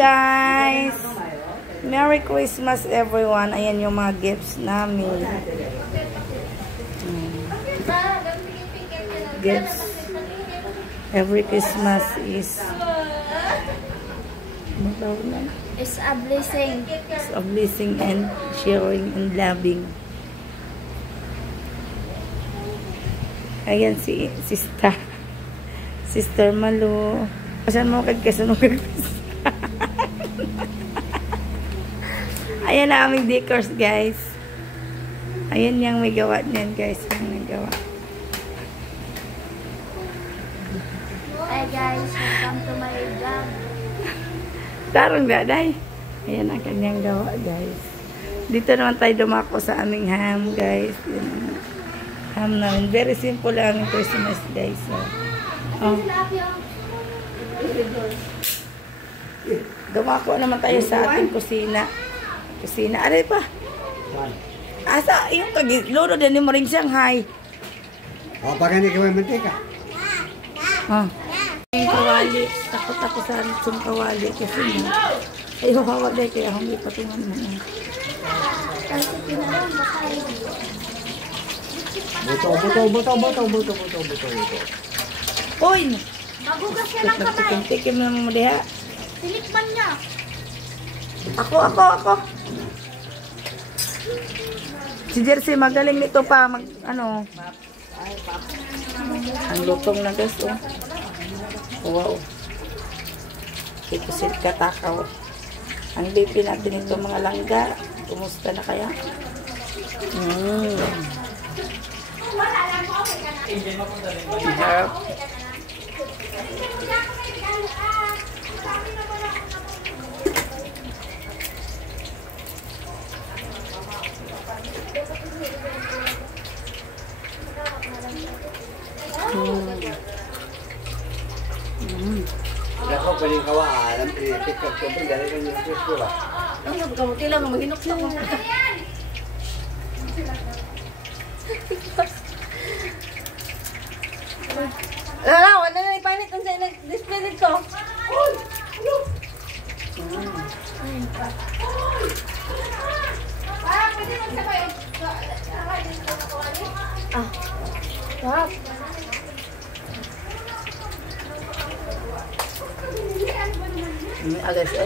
Guys, Merry Christmas everyone. Ayan yung mga gifts namin. Gifts. Every Christmas is it's a blessing. It's a blessing and sharing and loving. Ayan si Sister Malu. Pasan mo kagkasunod kagkasunod. Ayan na aming decors, guys. Ayan yung may gawa niyan, guys. Yung nagawa. Hi guys, welcome to my vlog. Tarong daday. Ayan ang kanyang gawa, guys. Dito naman tayo dumako sa aming ham, guys. Yan, ham namin. Very simple lang ang Christmas, guys. So, oh. Dumako naman tayo sa ating kusina. Ano pa? Asa, yung kagiloro din mo rin Shanghai. O, baka hindi ka may mantika. Yung kawali. Takot ako sa yung kawali. Kasi ayaw hawag dahil kaya hindi patungan mo. Kasi pinalang bakay. Buto. Uy! Magugas ka ng kamay. Tikim na mo diha. Silikman niya. Ako. Si Jersey magaling nito pa ano. Ang lutong na guys, oh. Wow. Ikusit katakaw. Ang BP natin ito mga langga. Kumusta na kaya? Harap. Ako pwedeng kawaan. Pick up ko ba? Dali ka yung fish ko ba? Ang kamuti lang, mag-inok sa mga. Wala na ipanit ang sa display dito. Wow. Alas ay.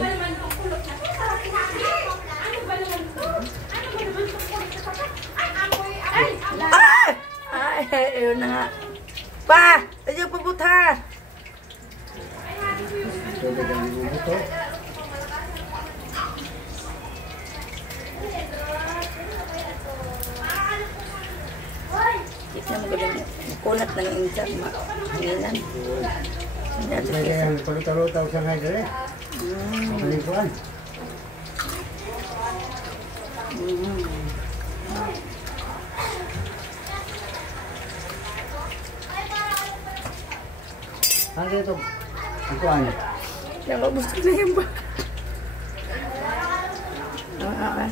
Ayun na nga. Pa! Ayaw pabuta! Kita mo gano'n. Kunat ng insak. Hanginan. Kaya yung pagkataro-taw siya ngayon dali. Palikuan. Ano ito? Ikuan. Nakabus ko na yan ba? Okay.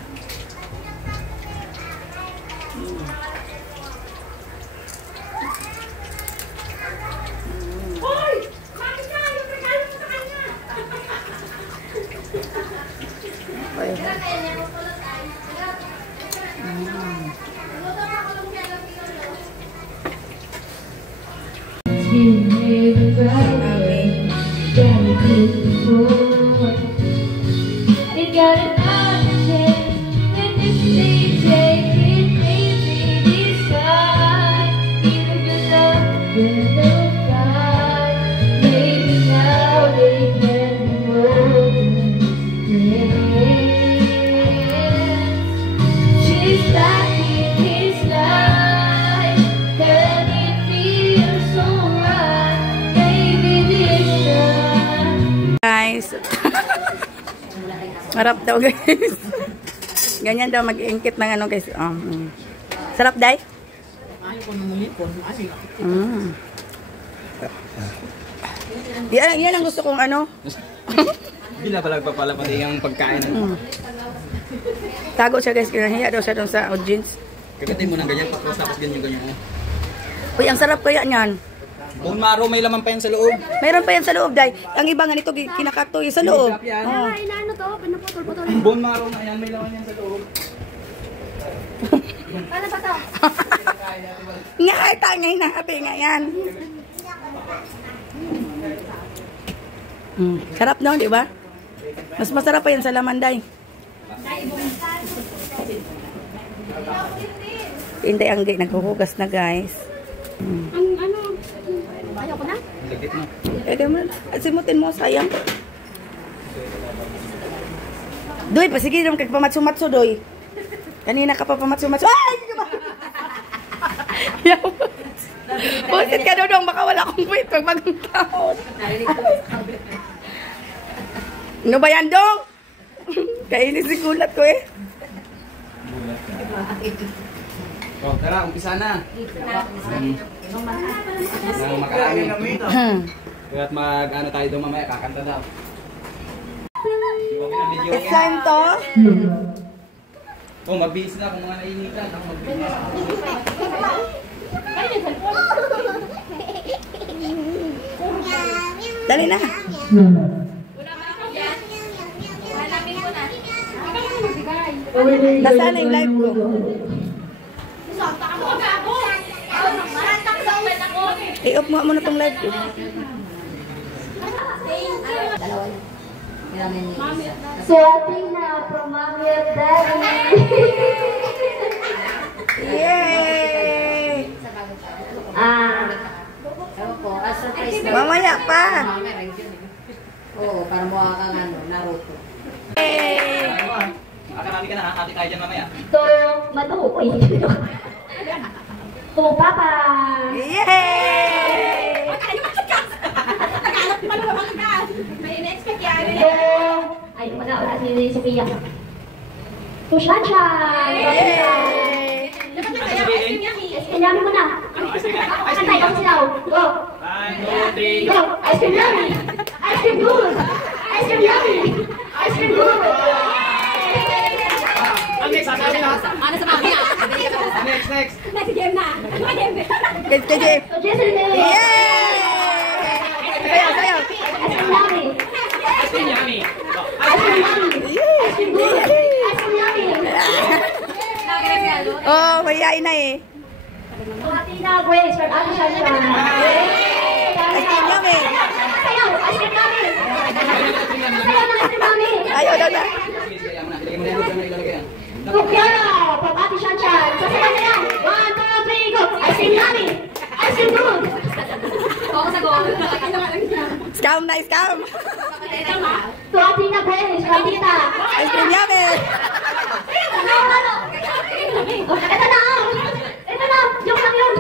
Sarap daw guys. Ganyan daw mag-iingkit ng ano guys. Sarap day? Yan ang gusto kong ano. Binabalag pa pala pati yung pagkain. Tago siya guys. Kinahiya daw siya doon sa audience. Kagatin mo ng ganyan. Tapos ganyan. Uy, ang sarap kaya niyan. Bone marrow, may laman pa yan sa loob. Mayroon pa yan sa loob, Day. Ang iba nga nito, kinakatoy sa loob. Yan. Oh. Inaano to? Pinaputol-putol. Bone marrow na yan, may laman yan sa loob. Paano ba to? Nga, tangay na kape nga yan. Sarap no, di ba? Mas masarap pa yan sa laman, Day. Hindi, ang naghuhugas na, guys. Ang ano? Ayaw ko na? Lagit mo. Lagay mo na. Simutin mo, sayang. Doy, sige naman kag pamatso-matso, Doy. Kanina ka pa pamatso-matso. Ay! Hindi ba? Pusit ka, Dodong. Baka wala akong puwit pag bagong taon. Ano ba yan, Dong? Kainis si kulat ko eh. Oh, tara, umpisa na. Makarami. Kaya mag-ano tayo doon mamaya, kakanta daw. It's time to. Oh, magbihis na kung mga nainitan. Ako magbihis. Dali na. Nasaan na yung live ko? I-off mo muna tong live ko. So, ating na from Mommy and Daddy. Yay! Ewan ko, surprise na. Mamaya pa. Oo, para mukha kang ano, Naruto. Yay! Makarami ka na, hati tayo dyan mamaya. So, matuho ko eh. To, Papa. Yay! So, ay, wala si Sophia. To, Shansha. Yay! Kanyami mo na. Antay, ako silaw. Go. 1, 2, 3. Go. Ice cream yummy. Ice cream good. Ice cream yummy. Ice cream good. Next, sasabi na. Ano sa mami ah? Next. Next game na. KJ. So, Jason Lewis. Yay! Sayaw, sayaw. Ice cream yummy. Ice cream yummy. Ice cream yummy. Ice cream good. Ice cream yummy. Oh, mayayain na eh. Atina Grace from Ate Shansha. Ice cream yummy. Sayaw. Ice cream yummy. Sayaw ng ice cream yummy. Ayaw daw na. Ilagay mo na yan, ilagay yan. Kukyara from Ate Shansha. Sasayaw na yan. 1, 2, 3, go. Ice cream yummy. Ice cream good. Oo, sa goal. Scam na, scam. To Atina Grace from Tita. Ice cream yummy. Ito na. Ito na. Joke lang yun.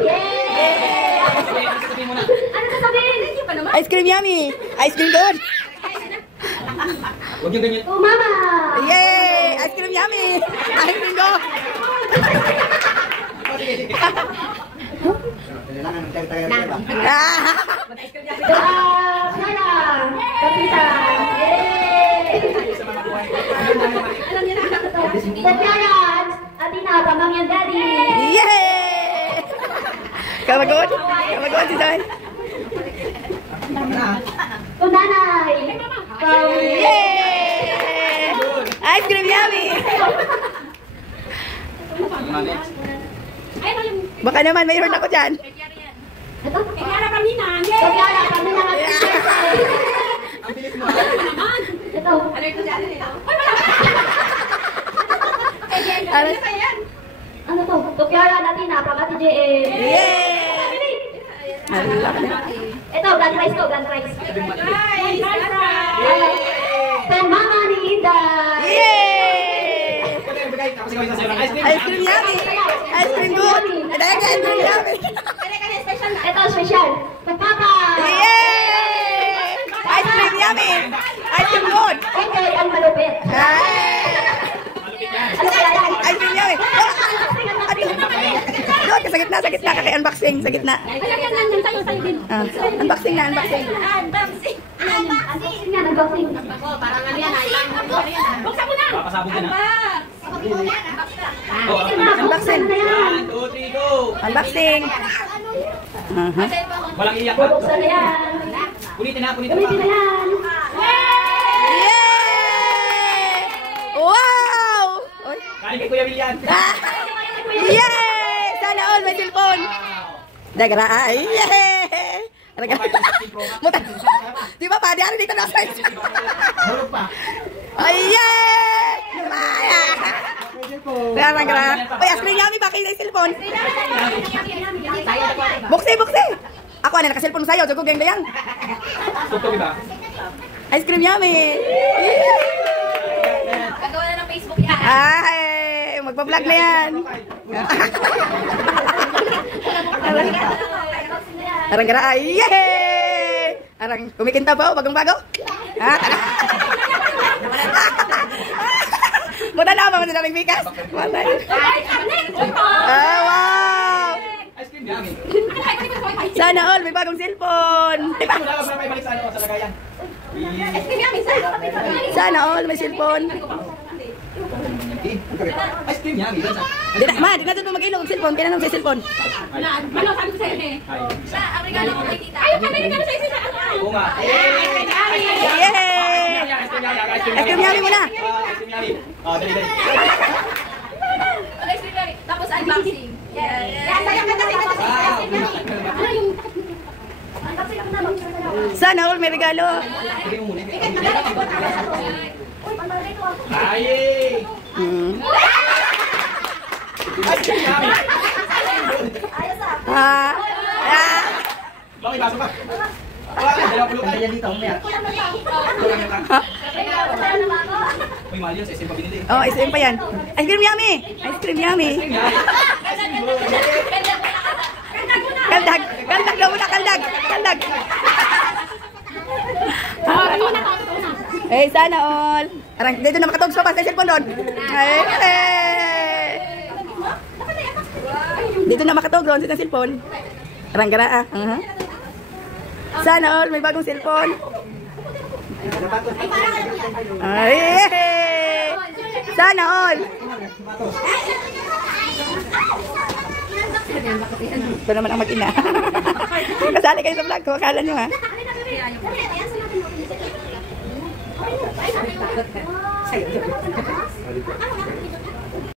Yay! Ano sasabihin? Ice cream yummy. Ice cream good. Huwag yung ganyan. To Mama. Yay! Ice cream yummy. Ice cream good. Kailangan ng tayo ba? Sara. Kapita. Yay! Kukyara. Atina from Mommy and Daddy. Yay! Kamagod? Kamagod si Day. To Nanay. From Yay! Ice cream yummy. Next. Baka naman mayroon ako dyan. ito. Kukyara from Nina. Kukyara from Nina. Ang bilis mo. Ito. Ano? Ano to? Kukyara natin na from Ate J.A. Yay! Ito, gun rice to, gun rice. From Mama ni Ida. Yay! Tapos ikaw yung sasayaw ng ice cream. Ice cream yummy. Ice cream good. Ice cream yummy. Ito, special. From Papa. Yay! Ice cream yummy. Ice cream good. Okay, ang malupit. Ano kaya yan? Ice cream yummy. Doon, sa gitna, kaka-unboxing, sa gitna. Ayan, tayo din. Unboxing na, unboxing. Unboxing nga, unboxing. Parang ano yan, Buksan mo na. Papasabog ka na. Unboxing na yan. 1, 2, 3, go! Unboxing. Aha. Walang iyak ha. Bubuksan na yan. Kulitin na, kulitin Gamitin pa. na yan. Yay! Wow! Oy. Galing kay Kuya William. Yay! Sana all may cellphone. Dagra ay. Yay! Muta. Di ba pa diyan dito na size. Ay! Yay! Dagra gra. Oy, askrin yami ba kay cellphone? Buksi, buksi. Ako na naka-cellphone sa'yo, jogo geng dayang. Tutok ba? Ice cream yummy. Gagawa na ng Facebook yan. Ay, magpa-vlog na yan. Arang gara ay. Yay! Arang kumikinta ba bagong-bago? Ha? Muda na ba daling bikas? Matay. Ah, wow! Ice cream yummy. Sana all may bagong cellphone. Ito mo lang may balik sa ano sa lagayan. Sana all may cellphone. Ice cream yummy. Di na dito mag-ilog cellphone, kaya nang sa cellphone. Ano sabi ko sa'yo eh? Sa, ang regalo ko kay tita. Ayaw ka na regalo sa'yo sa ano? Oo nga. Yay! Ice cream yummy muna. Ice cream yummy. Dali, dali. Tapos unboxing. Yan, sa'yo ka na rin. Ano yung... Sana all may regalo. Ay! Ice cream yummy. Ah. Ah. Bakit baso ka? Wala ka, dalawa pulutan. Yan dito, umaya. May mali yun sa isin pa binili. Oh, ice cream pa yan. Ice cream yummy. Ice cream yummy. Kaldag. Kaldag daw muna. Kaldag. Kaldag. Eh, sana all. Arang, dito na makatog so pas sa cellphone doon. Ay, ay. Dito na makatog doon sa cellphone. Arang gara ah. Sana all may bagong cellphone. Ay, sana all. Ito naman ang mag-ina. Kasali kayo sa vlog ko. Akala nyo ha.